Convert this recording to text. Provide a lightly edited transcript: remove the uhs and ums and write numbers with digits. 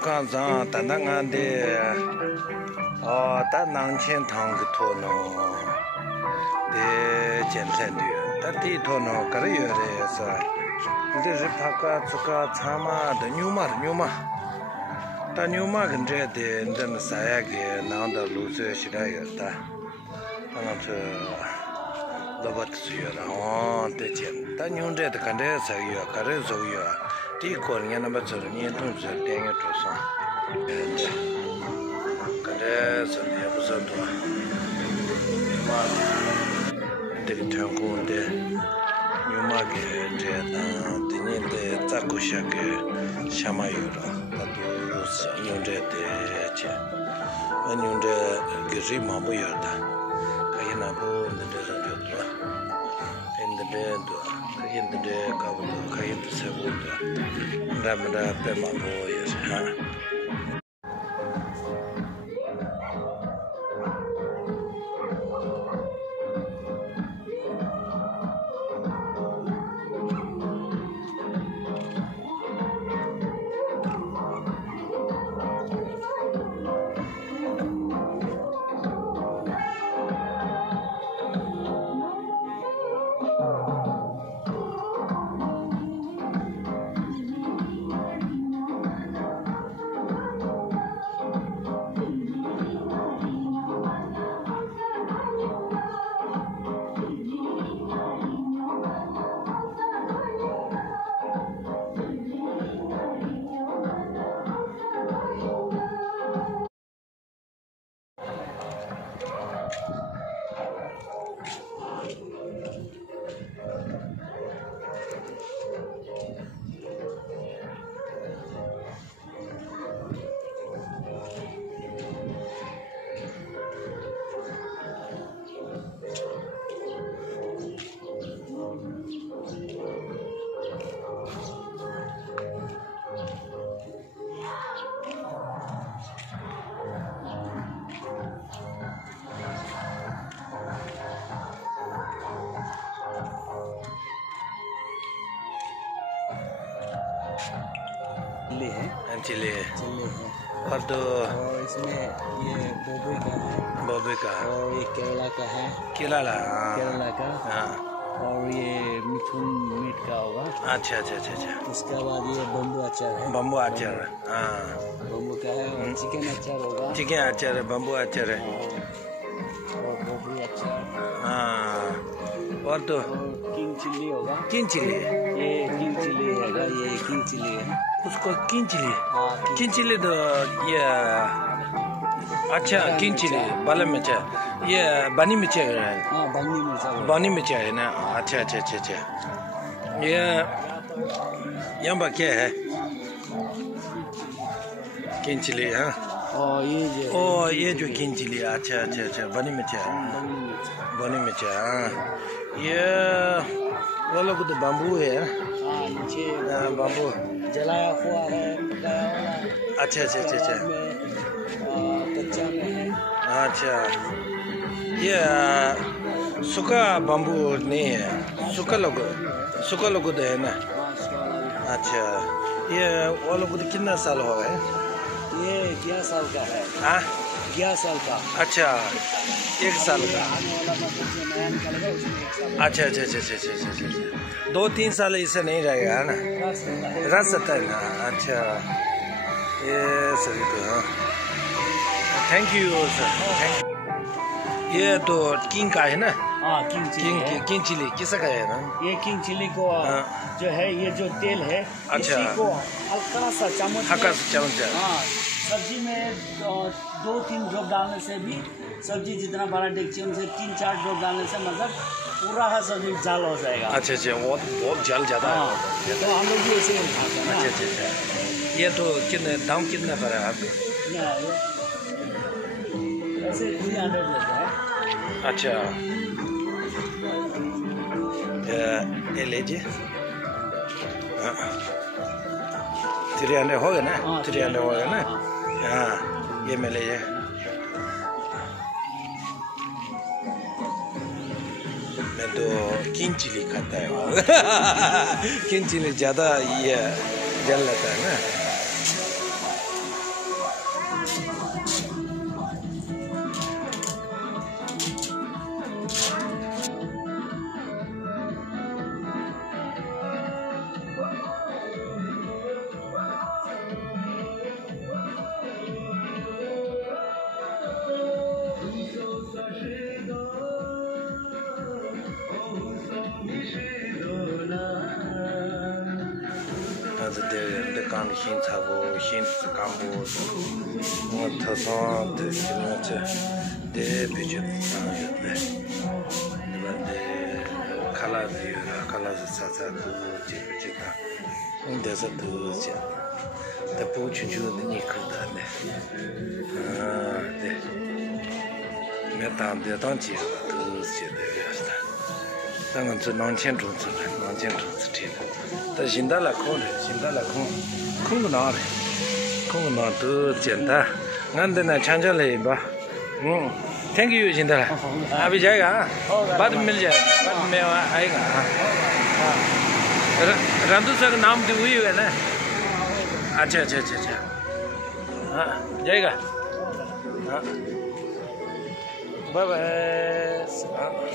Kanzan Tanangande Tanangchen Tang Tono de Jensendu, Tati Tono, Karayores, the Paka Tuka Tama, the Numa, the Numa can dread the Sayagi, now the loser Shirayata, and the what you on the Jen, the new dead Candesa, you are Carezo, you are Tico, Yanabats, and Yentons, and Daniel Trosson. Candesa, the episode. The Tangunde, New Market, the Takushak, Shamayura, that was Yunde, when Yunde Gizima Buyada, Kayanabu, the desert, in the bed, in the day, Kayin to Sabuda, Ramada Pema boys. Chilli है और तो इसमें ये बोबे का और ये केरला का है केरला का हाँ और ये मिथुन मीट का होगा। अच्छा उसके बाद ये बम्बू अचार है बम्बू अचार हाँ बम्बू का है और चिकन अचार होगा चिकन अचार है बम्बू अचार है और बोबी अचार हाँ और तो किंग चिल्ली होगा किंग चिल्ली ये किंग चिल्ली होगा ये किंग चिल्ली है उसको किंग चिल्ली तो ये अच्छा किंग चिल्ली बाला मिर्चा ये बनी मिर्चा है बनी मिर्चा है ना अच्छा ये यहाँ पर क्या है किंग चिल्ली हाँ ये जो किंग चिल्ली अच्छा बनी मिर्चा हाँ ये वो लोग तो बाम्बू है बाम्बू जलाया हुआ है अच्छा कच्चा में है अच्छा ये सूखा बाम्बू नहीं है सूखा लोग तो है ना अच्छा ये वो लोग तो कितना साल हो गए ये 11 साल का है 11 साल का अच्छा 1 साल का अच्छा 2-3 साल इससे नहीं रहेगा है ना रस सकता है ना अच्छा ये सभी तो हाँ थैंक यू सर ये तो किंग का है ना किंग चिली किसका है ना ये किंग चिली को जो है ये जो तेल है अच्छा को हल्का सा चम्मच हाँ सब्जी में 2-3 ड्रॉप डालने से भी सब्जी जितना बड़ा डेगची उनसे 3-4 ड्रॉप डालने से मतलब पूरा सब्जी जल हो जाएगा अच्छा बहुत जल जाता है तो हम लोग भी ऐसे ही खाते हैं अच्छा ये तो दाम कितना पड़ा है आपको ऐसे 300 लेता है अच्छा ये लीजिए 300 हो गया ना 300 हो गया ना हाँ ये मैं लीजिए मैं तो किंग चिली खाता है किंग चिली ज़्यादा ये जल लेता है ना 당新茶布新子干部我头上的这必须的对吧的卡拉子有了卡拉子擦擦都这不知道但是都这但不清楚的你可的呢对没当机都是的当然这两千种子这了但现在来空个哪都简单俺的那参加来吧thank you现在अभी जाएगा बाद में मिल जाएगा बाद में आएगा रंधु सर नाम तो वही है ना अच्छा हाँ जाएगा हाँ बाय बाय